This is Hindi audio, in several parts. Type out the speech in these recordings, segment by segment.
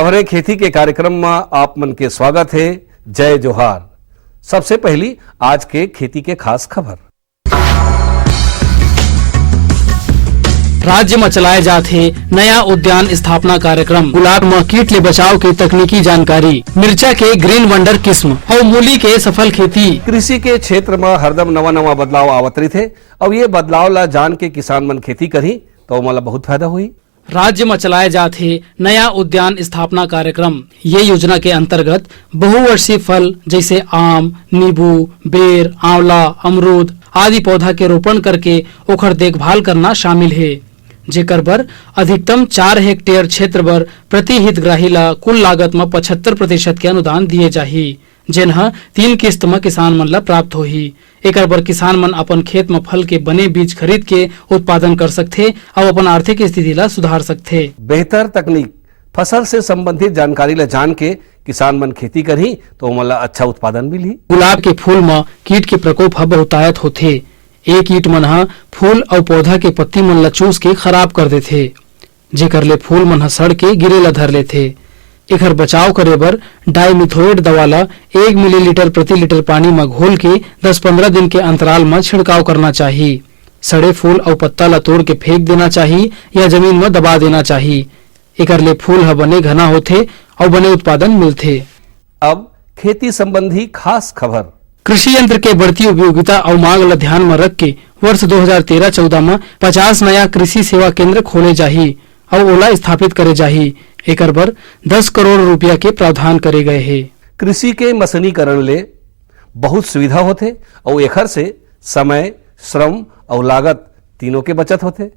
खबरें खेती के कार्यक्रम में आप मन के स्वागत है। जय जोहार। सबसे पहली आज के खेती के खास खबर। राज्य में चलाए जाते नया उद्यान स्थापना कार्यक्रम, गुलाब में कीट ले बचाव की तकनीकी जानकारी, मिर्चा के ग्रीन वंडर किस्म और मूली के सफल खेती। कृषि के क्षेत्र में हरदम नवा नवा बदलाव आवत रही थे। अब ये बदलाव ला जान के किसान मन खेती करी तो मला बहुत फायदा हुई। राज्य में चलाए जाते नया उद्यान स्थापना कार्यक्रम, ये योजना के अंतर्गत बहुवर्षीय फल जैसे आम, नींबू, बेर, आंवला, अमरूद आदि पौधा के रोपण करके ओखर देखभाल करना शामिल है, जेकर बर अधिकतम 4 हेक्टेयर क्षेत्र बर प्रति हितग्राही ला कुल लागत में 75% के अनुदान दिए जाही, जेनहा 3 किस्त में किसान मन ला प्राप्त होही। एकर बर किसान मन अपन खेत में फल के बने बीज खरीद के उत्पादन कर सकथे और अपन आर्थिक स्थिति ला सुधार सकथे। बेहतर तकनीक, फसल से संबंधित जानकारी ला जान के किसान मन खेती करही तो मला अच्छा उत्पादन मिलही। गुलाब के फूल में कीट के प्रकोप ह बहुतायत होथे। एक कीट मन ह फूल और पौधा के पत्ती मन ला चूस के खराब कर देथे, जेकर ले फूल मन ह सड़ के गिरे ला धर लेथे। एकर बचाव करे बर डाइमिथोएट दवा ला 1 मिलीलीटर प्रति लीटर पानी में घोल के 10-15 दिन के अंतराल में छिड़काव करना चाहिए। सड़े फूल और पत्ता ला तोड़ के फेंक देना चाहिए या जमीन में दबा देना चाहिए। एकर ले फूल ह बने घना होथे और बने उत्पादन मिलथे। अब खेती संबंधी खास खबर। कृषि यंत्र के बढ़ती उपयोगिता और मांग ला ध्यान में रख के वर्ष 2013-14 में 50 नया कृषि सेवा केंद्र खोले जाही और ओला स्थापित करे जाही। एकर बर 10 करोड़ रुपया के प्रावधान करे गए हैं। कृषि के मशीनीकरण ले बहुत सुविधा होते और एकर से समय, श्रम और लागत तीनों के बचत होते।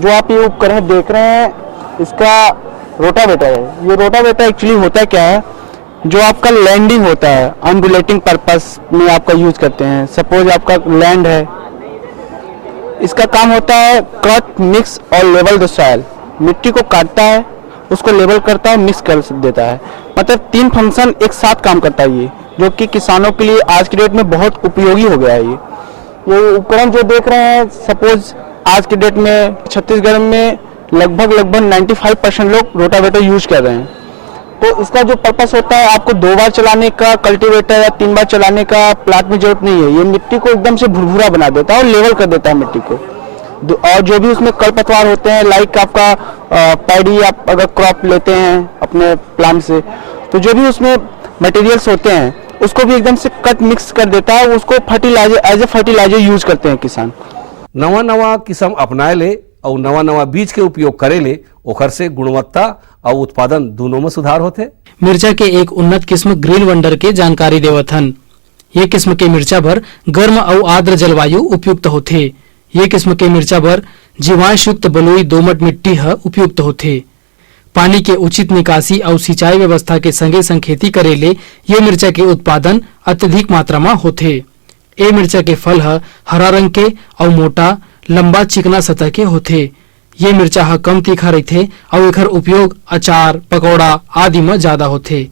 जो आप ये उपकरण देख रहे हैं, इसका रोटावेटर है। ये रोटावेटर एक्चुअली होता क्या है, जो आपका लैंडिंग होता है, अनडुलेटिंग पर्पस में आपका यूज करते हैं। सपोज आपका लैंड है, इसका काम होता है कट, मिक्स और लेवल द सॉइल। मिट्टी को काटता है, उसको लेवल करता है, मिक्स कर देता है। मतलब 3 फंक्शन एक साथ काम करता है ये, जो कि किसानों के लिए आज की डेट में बहुत उपयोगी हो गया है। ये उपकरण जो देख रहे हैं, सपोज आज की डेट में छत्तीसगढ़ में लगभग 95% लोग रोटावेटर यूज कर रहे हैं। तो इसका जो पर्पस होता है, आपको 2 बार चलाने का कल्टीवेटर या 3 बार चलाने का प्लांट में जरूरत नहीं है। ये मिट्टी को एकदम से भुरभुरा बना देता है और लेवल कर देता है मिट्टी को। और जो भी उसमें खरपतवार होते हैं, लाइक आपका पैडी, आप अगर क्रॉप लेते हैं अपने प्लांट से, तो जो भी उसमें मटेरियल्स होते हैं उसको भी एकदम से कट मिक्स कर देता है। उसको fertiliser, as a fertiliser use करते हैं किसान। नवा नवा किस्म अपनाए ले और नवा नवा बीज के उपयोग करे ले, ओखर से गुणवत्ता और उत्पादन दोनों में सुधार होते। मिर्चा के एक उन्नत किस्म ग्रीन वंडर के जानकारी देवथन। ये किस्म के मिर्चा भर गर्म और आर्द्र जलवायु उपयुक्त होथे। ये किस्म के मिर्चा भर जीवांश युक्त बलुई दोमट मिट्टी ह उपयुक्त होथे। पानी के उचित निकासी और सिंचाई व्यवस्था के संगे संग खेती करे ले ये मिर्चा के उत्पादन अत्यधिक मात्रा में होथे। ये मिर्चा के फल ह हरा रंग के और मोटा, लंबा, चिकना सतह के होथे। ये मिर्चा ह कम तीखा रहथे और एकर उपयोग अचार, पकौड़ा आदि में ज्यादा होथे।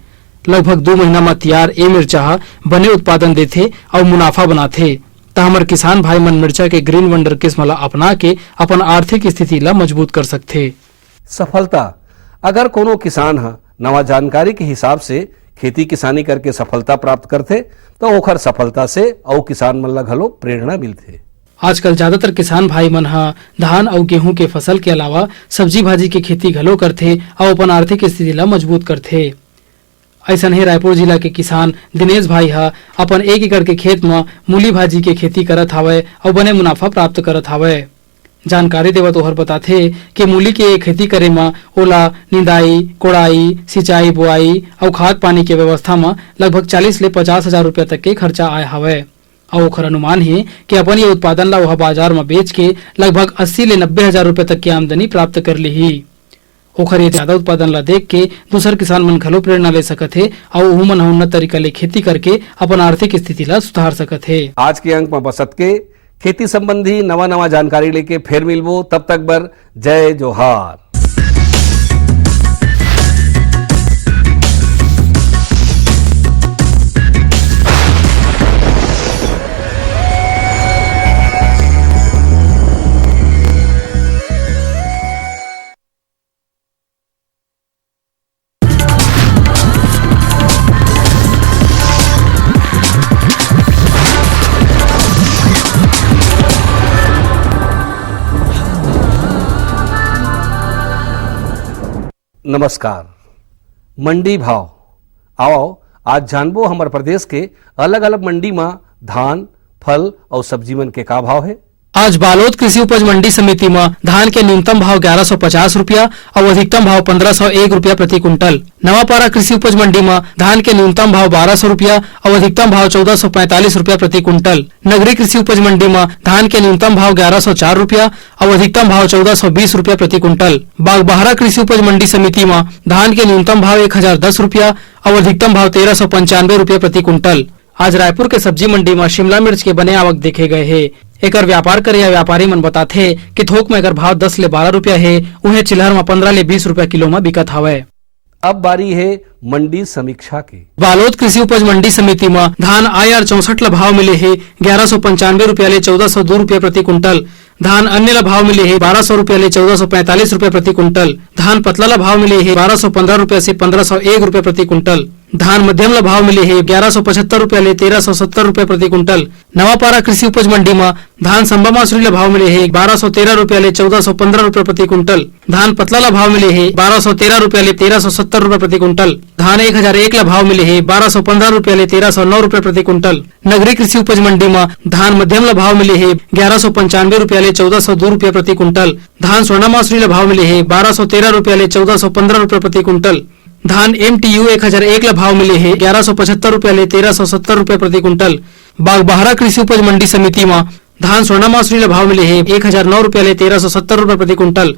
लगभग 2 महीना में तैयार ये मिर्चा ह बने उत्पादन देथे और मुनाफा बनाथे। तो हमारे किसान भाई मन मिर्चा के ग्रीन वंडर किस्म ला अपना के अपन आर्थिक स्थिति ला मजबूत कर सकथे। सफलता, अगर कोनो किसान ह नवा जानकारी के हिसाब से खेती किसानी करके सफलता प्राप्त करते तो ओखर सफलता से और किसान मन ला घलो प्रेरणा मिलथे। आजकल ज्यादातर किसान भाई मन ह धान और गेहूं के फसल के अलावा सब्जी भाजी के खेती घलो करथे और अपन आर्थिक स्थिति ला मजबूत करथे। ऐसा ही रायपुर जिला के किसान दिनेश भाई ह अपन 1 एकड़ के खेत में मूली भाजी के खेती करत हावय और बने मुनाफा प्राप्त करत हावय। जानकारी देवत ओहर बताथे कि मूली के खेती करे में ओला निंदाई, कोड़ाई, सिंचाई, बुआई और खाद पानी के व्यवस्था में लगभग 40 ले 50 हजार रुपया तक के खर्चा आए हावय। और ओखर अनुमान है कि अपन ये उत्पादन ला वह बाजार में बेच के लगभग 80 ले 90 हजार रुपया तक की आमदनी प्राप्त कर ली। ओखर ये ज्यादा उत्पादन ला देख के दूसर किसान मन घलो प्रेरणा ले सकत है और ओहू मन उन्नत तरीका ले खेती करके अपन आर्थिक स्थिति ला सुधार सकत है। आज के अंक में बसत के खेती संबंधी नवा नवा जानकारी लेके फिर मिलबो। तब तक बर जय जोहार। नमस्कार। मंडी भाव आओ आज जानबो हमारे प्रदेश के अलग अलग मंडी में धान, फल और सब्जी मन के का भाव है। आज बालोद कृषि उपज मंडी समिति में धान के न्यूनतम भाव 1150 रुपया और अधिकतम भाव 1501 रुपया प्रति कुंटल। नवापारा कृषि उपज मंडी में धान के न्यूनतम भाव 1200 रुपया और अधिकतम भाव 1445 रुपया प्रति कुंटल। नगरी कृषि उपज मंडी में धान के न्यूनतम भाव 1104 रुपया और अधिकतम भाव 1420 रुपया प्रति कुंटल। बागबाहरा कृषि उपज मंडी समिति में धान के न्यूनतम भाव 1010 रुपया और अधिकतम भाव 1395 रुपया प्रति कुंटल। आज रायपुर के सब्जी मंडी में शिमला मिर्च के बने आवक देखे गए है। एकर व्यापार करे व्यापारी मन बताथे कि थोक में अगर भाव 10 ले 12 रुपया है, उन्हें चिल्हर में 15 ले 20 रुपया किलो में बिकत हवे। अब बारी है मंडी समीक्षा की। बालोद कृषि उपज मंडी समिति में धान IR 64 ला भाव मिले है 1195 रुपया ले 1402 रुपया प्रति कुंटल। धान अन्य ला भाव मिले है 1200 रुपया ले 1445 रुपया प्रति कुंटल। धान पतला ला भाव मिले है 1215 रुपया से 1501 रुपया प्रति कुंटल। धान मध्यम ला भाव मिले है 1175 रुपया ले 1370 रुपया प्रति कुंटल। नवापारा कृषि उपज मंडी में धान संबा मासुरी ला भाव मिले है 1213 रुपया ले 1415 रुपया प्रति कुंटल। धान पतला ला भाव मिले है 1213 रुपया ले 1370 रुपया प्रति कुंटल। धान 1001 ला भाव मिले है 1215 रुपया ले 1309 रुपया प्रति कुंटल। नगरी कृषि उपज मंडी में धान मध्यम ला भाव मिले है 1195 रुपया ले 1402 रुपया प्रति कुंटल। धान स्वर्णा मासुरी ला भाव मिले है 1213 रुपया ले 1415 रुपया प्रति कुंटल। धान MTU 1001 ला भाव मिले है 1175 रुपया ले 1370 रुपया प्रति कुंटल। बागबाहरा कृषि उपज मंडी समिति में धान स्वर्णा मासुरी ला भाव मिले है 1009 रुपया ले 1370 रुपया प्रति कुंटल।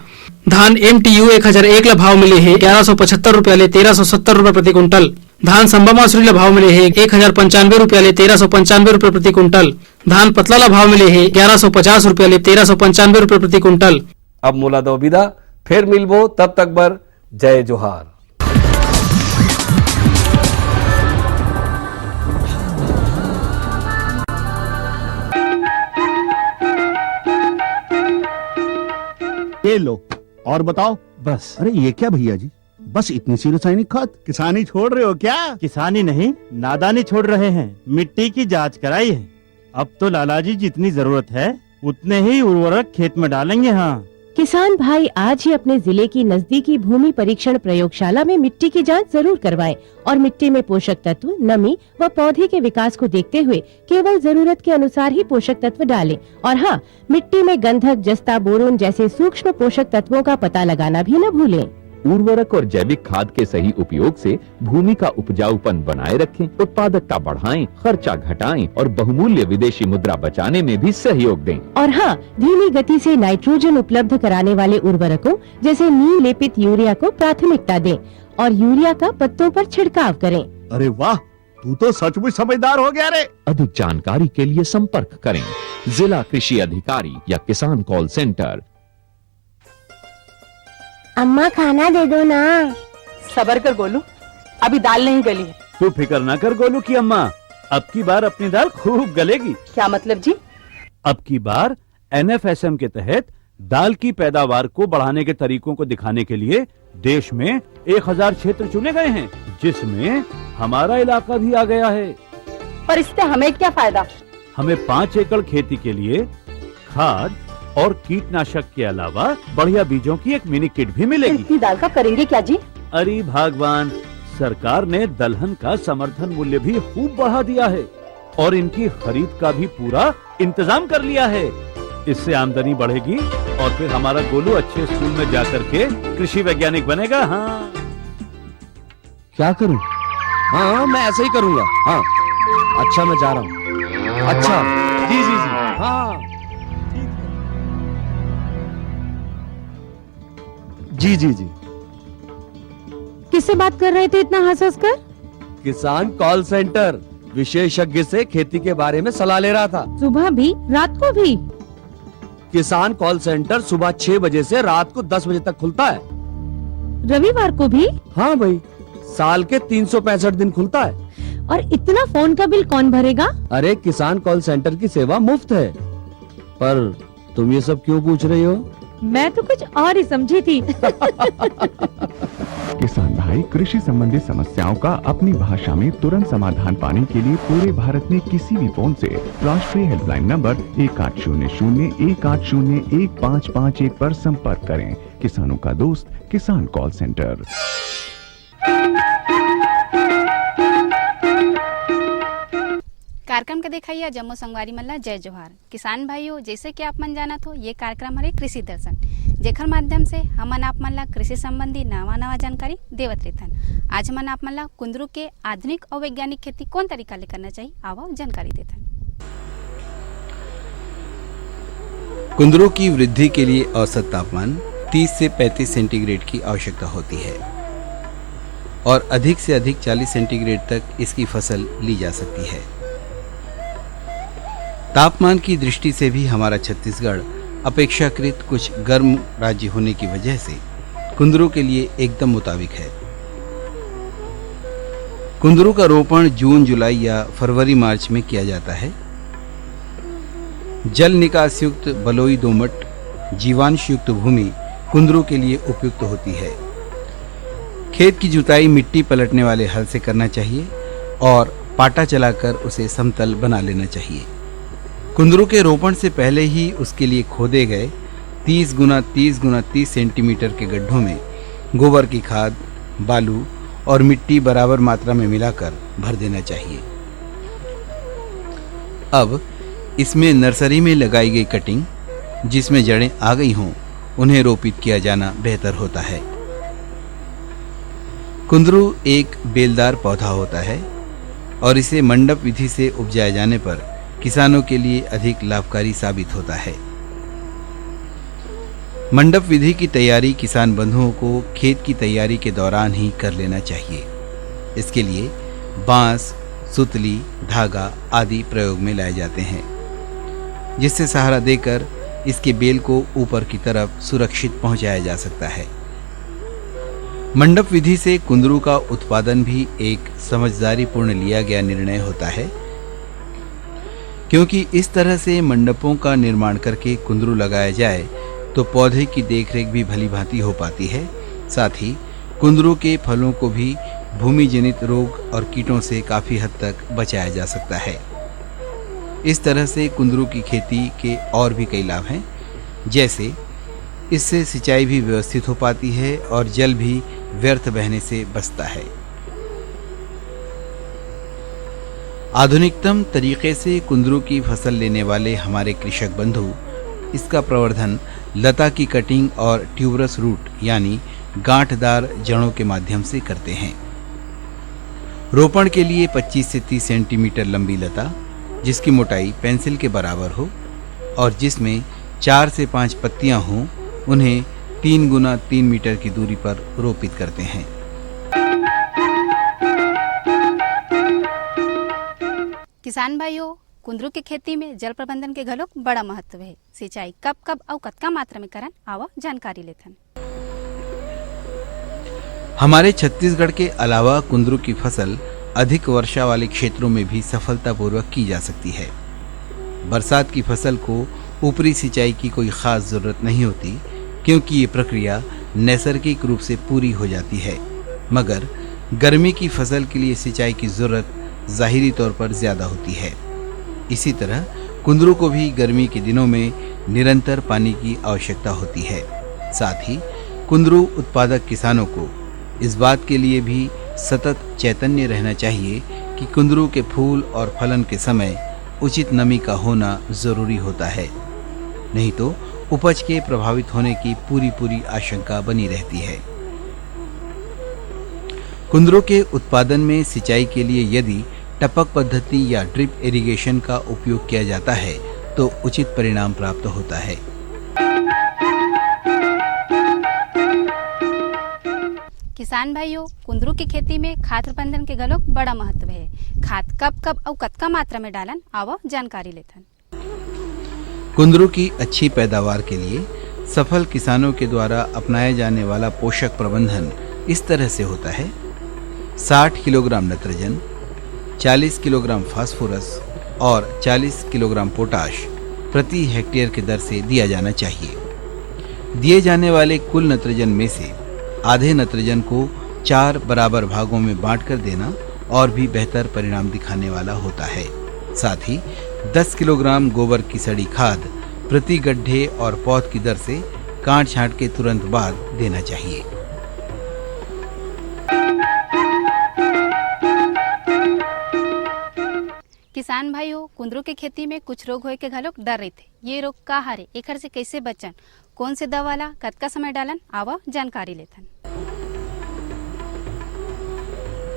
धान MTU 1001 ला भाव मिले है 1175 रुपया ले 1370 रुपया प्रति कुंटल। धान संबा मासुरी ला भाव मिले है 1095 रुपया ले 1395 रुपया प्रति कुंटल। धान पतला ला भाव मिले है 1150 रुपया ले 1395 रुपया प्रति कुंटल। अब मोला दो विदा, फिर मिलबो, तब तक बर जय जोहार। ये लो और बताओ। बस। अरे ये क्या भैया जी, बस इतनी सी रासायनिक खाद? किसानी छोड़ रहे हो क्या? किसानी नहीं, नादानी छोड़ रहे हैं। मिट्टी की जांच कराई है। अब तो लालाजी जितनी जरूरत है उतने ही उर्वरक खेत में डालेंगे। हाँ, किसान भाई आज ही अपने जिले की नजदीकी भूमि परीक्षण प्रयोगशाला में मिट्टी की जांच जरूर करवाएं और मिट्टी में पोषक तत्व, नमी व पौधे के विकास को देखते हुए केवल जरूरत के अनुसार ही पोषक तत्व डालें। और हाँ, मिट्टी में गंधक, जस्ता, बोरोन जैसे सूक्ष्म पोषक तत्वों का पता लगाना भी न भूलें। उर्वरक और जैविक खाद के सही उपयोग से भूमि का उपजाऊपन बनाए रखें, उत्पादकता बढ़ाएं, खर्चा घटाएं और बहुमूल्य विदेशी मुद्रा बचाने में भी सहयोग दें। और हाँ, धीमी गति से नाइट्रोजन उपलब्ध कराने वाले उर्वरकों जैसे नीम लेपित यूरिया को प्राथमिकता दें और यूरिया का पत्तों पर छिड़काव करें। अरे वाह, तू तो सचमुच समझदार हो गया रे। अधिक जानकारी के लिए संपर्क करें जिला कृषि अधिकारी या किसान कॉल सेंटर। अम्मा खाना दे दो ना। सबर कर गोलू, अभी दाल नहीं गली है। तू फिक्र ना कर गोलू की अम्मा, अब की बार अपनी दाल खूब गलेगी। क्या मतलब जी? अब की बार NFSM के तहत दाल की पैदावार को बढ़ाने के तरीकों को दिखाने के लिए देश में 1000 क्षेत्र चुने गए हैं, जिसमें हमारा इलाका भी आ गया है। और इससे हमें क्या फायदा? हमें 5 एकड़ खेती के लिए खाद और कीटनाशक के अलावा बढ़िया बीजों की एक मिनी किट भी मिलेगी। इतनी दाल का करेंगे क्या जी? अरे भगवान, सरकार ने दलहन का समर्थन मूल्य भी खूब बढ़ा दिया है और इनकी खरीद का भी पूरा इंतजाम कर लिया है। इससे आमदनी बढ़ेगी और फिर हमारा गोलू अच्छे स्कूल में जाकर के कृषि वैज्ञानिक बनेगा। हाँ, क्या करूं? हाँ, मैं ऐसे ही करूंगा। हाँ, अच्छा, मैं जा रहा हूँ। अच्छा, जी जी जी, हाँ, जी जी जी। किससे बात कर रहे थे इतना हंस हंस कर? किसान कॉल सेंटर विशेषज्ञ से खेती के बारे में सलाह ले रहा था। सुबह भी, रात को भी? किसान कॉल सेंटर सुबह 6 बजे से रात को 10 बजे तक खुलता है। रविवार को भी? हाँ भाई, साल के 365 दिन खुलता है। और इतना फोन का बिल कौन भरेगा? अरे, किसान कॉल सेंटर की सेवा मुफ्त है। पर तुम ये सब क्यों पूछ रही हो? मैं तो कुछ और ही समझी थी। किसान भाई, कृषि संबंधी समस्याओं का अपनी भाषा में तुरंत समाधान पाने के लिए पूरे भारत में किसी भी फोन से राष्ट्रीय हेल्पलाइन नंबर 1800 1801 551 पर संपर्क करें। किसानों का दोस्त किसान कॉल सेंटर। कार्यक्रम के देखिए जम्मू संगवारी मल्ला जय जोहार। किसान भाइयों, जैसे कि आप मन जाना हो, ये कार्यक्रम हमारे कृषि दर्शन, जेकर माध्यम से हमन आप मन ला कृषि संबंधी नवा जानकारी देवत रहथन। आज हमन आप मन ला कुंदरू के आधुनिक और वैज्ञानिक खेती कौन तरीका ले करना चाहिए, आवो जानकारी देथन। कुंदरू की वृद्धि के लिए औसत तापमान 30 से 35 सेंटीग्रेड की आवश्यकता होती है और अधिक से अधिक 40 सेंटीग्रेड तक इसकी फसल ली जा सकती है। तापमान की दृष्टि से भी हमारा छत्तीसगढ़ अपेक्षाकृत कुछ गर्म राज्य होने की वजह से कुंदरू के लिए एकदम मुताबिक है। कुंदरू का रोपण जून, जुलाई या फरवरी, मार्च में किया जाता है। जल निकास युक्त बलुई दोमट जीवांश युक्त भूमि कुंदरू के लिए उपयुक्त होती है। खेत की जुताई मिट्टी पलटने वाले हल से करना चाहिए और पाटा चलाकर उसे समतल बना लेना चाहिए। कुंदरू के रोपण से पहले ही उसके लिए खोदे गए 30 गुना 30 गुना 30 सेंटीमीटर के गड्ढों में गोबर की खाद, बालू और मिट्टी बराबर मात्रा में मिलाकर भर देना चाहिए। अब इसमें नर्सरी में लगाई गई कटिंग, जिसमें जड़ें आ गई हों, उन्हें रोपित किया जाना बेहतर होता है। कुंदरू एक बेलदार पौधा होता है और इसे मंडप विधि से उपजाए जाने पर किसानों के लिए अधिक लाभकारी साबित होता है। मंडप विधि की तैयारी किसान बंधुओं को खेत की तैयारी के दौरान ही कर लेना चाहिए। इसके लिए बांस, सुतली, धागा आदि प्रयोग में लाए जाते हैं, जिससे सहारा देकर इसके बेल को ऊपर की तरफ सुरक्षित पहुंचाया जा सकता है। मंडप विधि से कुंदरू का उत्पादन भी एक समझदारी पूर्ण लिया गया निर्णय होता है, क्योंकि इस तरह से मंडपों का निर्माण करके कुंदरू लगाया जाए तो पौधे की देखरेख भी भली भांति हो पाती है। साथ ही कुंदरू के फलों को भी भूमि जनित रोग और कीटों से काफी हद तक बचाया जा सकता है। इस तरह से कुंदरू की खेती के और भी कई लाभ हैं, जैसे इससे सिंचाई भी व्यवस्थित हो पाती है और जल भी व्यर्थ बहने से बचता है। आधुनिकतम तरीके से कुंदरू की फसल लेने वाले हमारे कृषक बंधु इसका प्रवर्धन लता की कटिंग और ट्यूबरस रूट यानी गांठदार जड़ों के माध्यम से करते हैं। रोपण के लिए 25 से 30 सेंटीमीटर लंबी लता, जिसकी मोटाई पेंसिल के बराबर हो और जिसमें 4 से 5 पत्तियां हों, उन्हें 3 गुना 3 मीटर की दूरी पर रोपित करते हैं। किसान भाइयों, कुंदरू की खेती में जल प्रबंधन के घलोक बड़ा महत्व है। सिंचाई कब कब और कतका मात्रा में करन, आवा जानकारी लेथन। हमारे छत्तीसगढ़ के अलावा कुंदरू की फसल अधिक वर्षा वाले क्षेत्रों में भी सफलतापूर्वक की जा सकती है। बरसात की फसल को ऊपरी सिंचाई की कोई खास जरूरत नहीं होती, क्योंकि ये प्रक्रिया नैसर्गिक रूप से पूरी हो जाती है। मगर गर्मी की फसल के लिए सिंचाई की जरूरत जाहिरी तौर पर ज्यादा होती है। इसी तरह कुंदरू को भी गर्मी के दिनों में निरंतर पानी की आवश्यकता होती है। साथ ही कुंदरू उत्पादक किसानों को इस बात के लिए भी सतत चैतन्य रहना चाहिए कि कुंदरू के फूल और फलन के समय उचित नमी का होना जरूरी होता है, नहीं तो उपज के प्रभावित होने की पूरी आशंका बनी रहती है। कुंदरू के उत्पादन में सिंचाई के लिए यदि टपक पद्धति या ड्रिप इरिगेशन का उपयोग किया जाता है तो उचित परिणाम प्राप्त होता है। किसान भाइयों, कुंदरू की खेती में खाद प्रबंधन के घलोक बड़ा महत्व है। खाद कब कब और कतका मात्रा में डालन, आवो जानकारी लेथन। कुंदरू की अच्छी पैदावार के लिए सफल किसानों के द्वारा अपनाया जाने वाला पोषक प्रबंधन इस तरह से होता है: 60 किलोग्राम नाइट्रोजन, 40 किलोग्राम फास्फोरस और 40 किलोग्राम पोटाश प्रति हेक्टेयर के दर से दिया जाना चाहिए। दिए जाने वाले कुल नाइट्रोजन में से आधे नाइट्रोजन को 4 बराबर भागों में बांटकर देना और भी बेहतर परिणाम दिखाने वाला होता है। साथ ही 10 किलोग्राम गोबर की सड़ी खाद प्रति गड्ढे और पौध की दर से काट छांट के तुरंत बाद देना चाहिए। किसान भाई हो, कुंदरू के खेती में कुछ रोग होए के घलोक डर रही। ये रोग का हरे, एखर से कैसे बचन, कौन से दवा ला, कतका समय डालन, आवा जानकारी लेथन।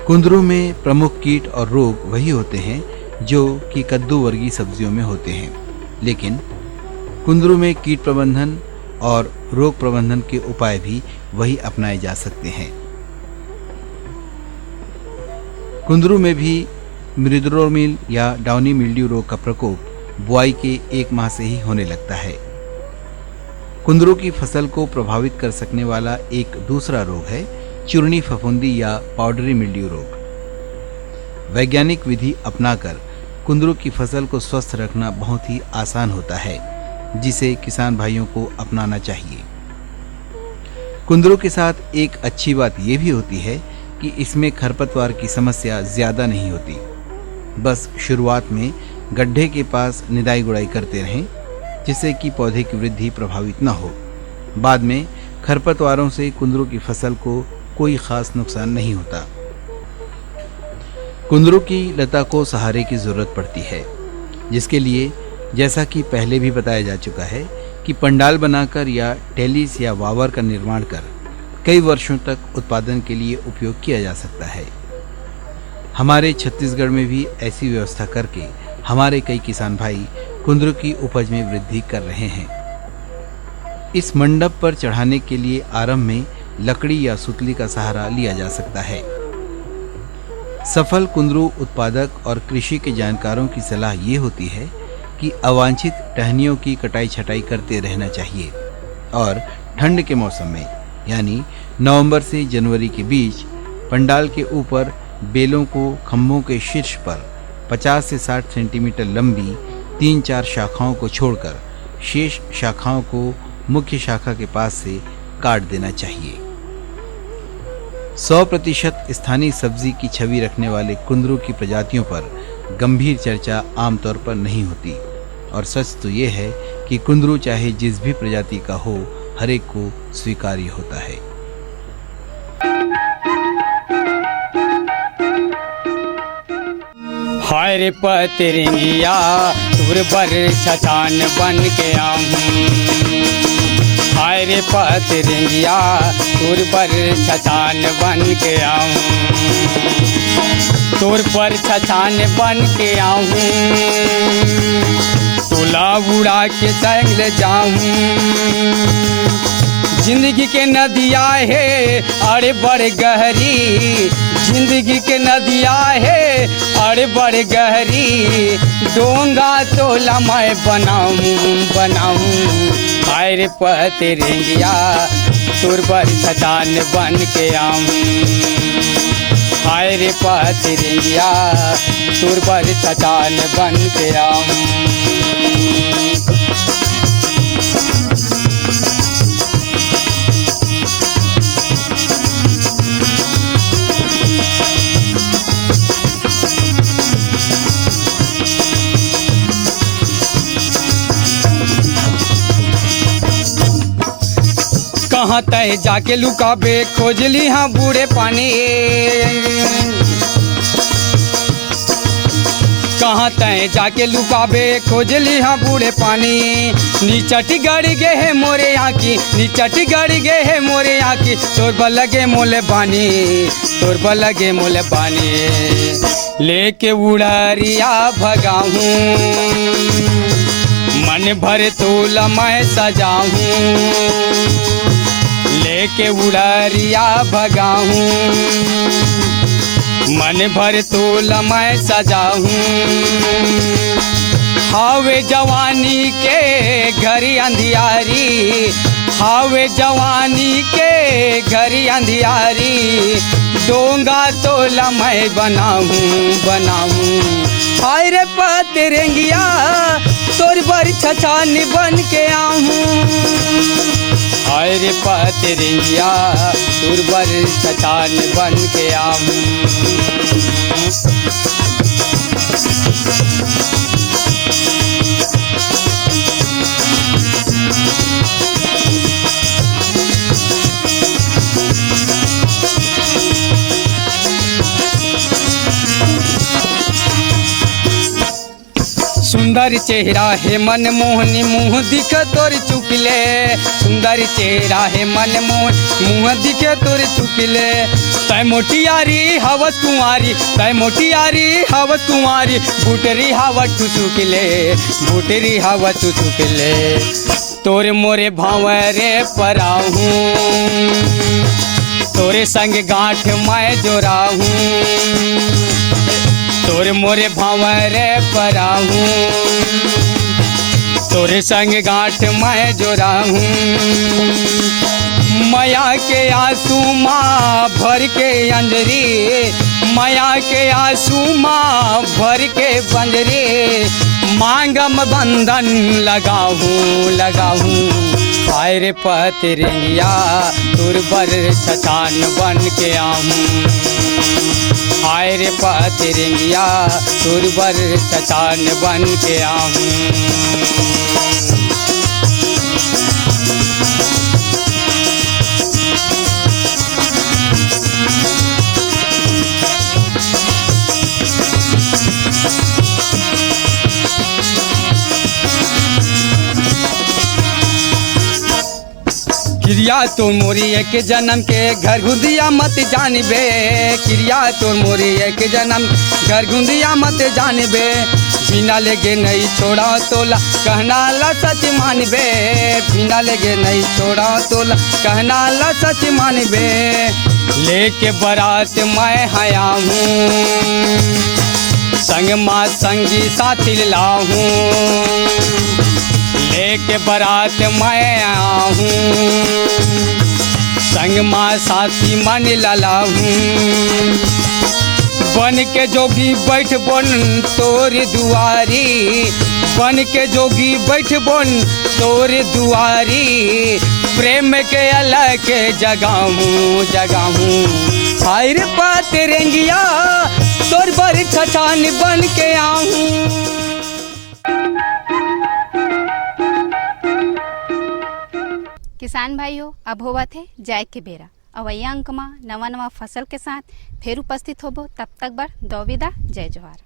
कुंदरू में प्रमुख कीट और रोग वही होते हैं जो कि कद्दू वर्गीय सब्जियों में होते हैं, लेकिन कुंदरू में कीट प्रबंधन और रोग प्रबंधन के उपाय भी वही अपनाए जा सकते हैं। कुंदरू में भी मृदुरोमिल या डाउनी मिल्ड्यू रोग का प्रकोप बुआई के 1 माह से ही होने लगता है। कुंदरू की फसल को प्रभावित कर सकने वाला एक दूसरा रोग है चूर्णी फफूंदी या पाउडरी मिल्ड्यू रोग। वैज्ञानिक विधि अपनाकर कुंदरू की फसल को स्वस्थ रखना बहुत ही आसान होता है, जिसे किसान भाइयों को अपनाना चाहिए। कुंदरू के साथ एक अच्छी बात यह भी होती है कि इसमें खरपतवार की समस्या ज्यादा नहीं होती। बस शुरुआत में गड्ढे के पास निदाई गुड़ाई करते रहें, जिससे कि पौधे की वृद्धि प्रभावित न हो। बाद में खरपतवारों से कुंदरू की फसल को कोई खास नुकसान नहीं होता। कुंदरू की लता को सहारे की जरूरत पड़ती है, जिसके लिए जैसा कि पहले भी बताया जा चुका है कि पंडाल बनाकर या टेलिस या वावर का निर्माण कर कई वर्षों तक उत्पादन के लिए उपयोग किया जा सकता है। हमारे छत्तीसगढ़ में भी ऐसी व्यवस्था करके हमारे कई किसान भाई कुंदरू की उपज में वृद्धि कर रहे हैं। इस मंडप पर चढ़ाने के लिए आरंभ में लकड़ी या सुतली का सहारा लिया जा सकता है। सफल कुंदरू उत्पादक और कृषि के जानकारों की सलाह ये होती है कि अवांछित टहनियों की कटाई छटाई करते रहना चाहिए और ठंड के मौसम में यानी नवंबर से जनवरी के बीच पंडाल के ऊपर बेलों को खंभों के शीर्ष पर 50 से 60 सेंटीमीटर लंबी 3-4 शाखाओं को छोड़कर शेष शाखाओं को मुख्य शाखा के पास से काट देना चाहिए। 100% स्थानीय सब्जी की छवि रखने वाले कुंदरू की प्रजातियों पर गंभीर चर्चा आमतौर पर नहीं होती, और सच तो ये है कि कुंदरू चाहे जिस भी प्रजाति का हो, हर एक को स्वीकार्य होता है। हाय रे पतरिंगिया तुर बर छछान बन के आऊं। हाय रे पतरिंगिया तुर पर छछान बन के आऊं। तुर पर छछान बन के आऊं। तुला उड़ा के चल जाऊं। जिंदगी के नदिया है अरे बड़े गहरी। जिंदगी के नदिया है अरे बड़े गहरी। डोंगा तोला मैं बनाऊं। हाय रे पतरिंगिया तुर पर छछान बन के आऊं। हाय रे पतरिंगिया तुर पर छछान बन के आऊं। कहाँ तय जाके लुकाबे खोजली हाँ बूढ़े पानी। कहाँ तय जाके लुकाबे खोजली हाँ बूढ़े पानी। नीचटी गड़ गे है मोरे आँखी। नीचटी गड़ गे है मोरे आँखी। तोर बलगे मोले बानी। तोर बलगे मोले बानी। लेके उड़रिया भगाऊं। मन भर तोला मैं सजाऊं। लेके उड़रिया भगाऊं। मन भर तोला मैं सजाऊं। हावे जवानी के घरी अंधियारी। हावे जवानी के घरी अंधियारी। डोंगा तोला मैं बनाऊं। हाय रे पतरिंगिया तोर बर छछान बन के आऊं। हाय रे पतरिंगिया तोर बर छछान बन के आऊं। सुंदर चेहरा है मन मोहनी मुँह दिख तोर चुकले सुंदर चेहरा है मन मोहन मुँह दिखे तोर चुकले तय मोटियारी हवत कुंवारी तय मोटियारी हवत कुंवारी बुटरी हवत चुकले बुटरी हवत चुकले तोरे मोरे भावरे पराहूँ तोरे संग गांठ मैं जोराहूँ तोरे मोरे भावरे पराहूँ तोरे संग गांठ मैं जोराहूँ माया के आंसू माँ भर के अंजरी माया के आंसू माँ भर के बंजरी मांगम बंधन लगाहूँ आय रे पतरिया तुरबर छछान बन के आऊँ आय रे पतरिया तुरबर छछान बन के आऊँ क्रिया तो मोरी एक जन्म के घर गुंदिया मत जानबे क्रिया तो मोरी एक जन्म घर गुंदिया मत जानबे बिना लेगे नहीं छोड़ा तोला कहना ला सच मानबे बिना लेगे नहीं छोड़ा तोला कहना ला सच मानबे लेके बारात मैं आया हूँ संग माँ संगी साथी लाहूँ लेके बारात मैं आया हूँ संग माँ साथी मन लाला हूँ बन के जोगी बैठ बन तोर दुआरी बन के जोगी बैठ बन तोर दुआरी प्रेम के अलग जगाहूँ हाय रे पतरंगिया तोर बर छछान बन के आऊँ किसान भाइयों अब होवत है जाए के बेरा अवैया अंक में नवा नवा फसल के साथ फिर उपस्थित होबो तब तक बर दो विदा जय जोहार।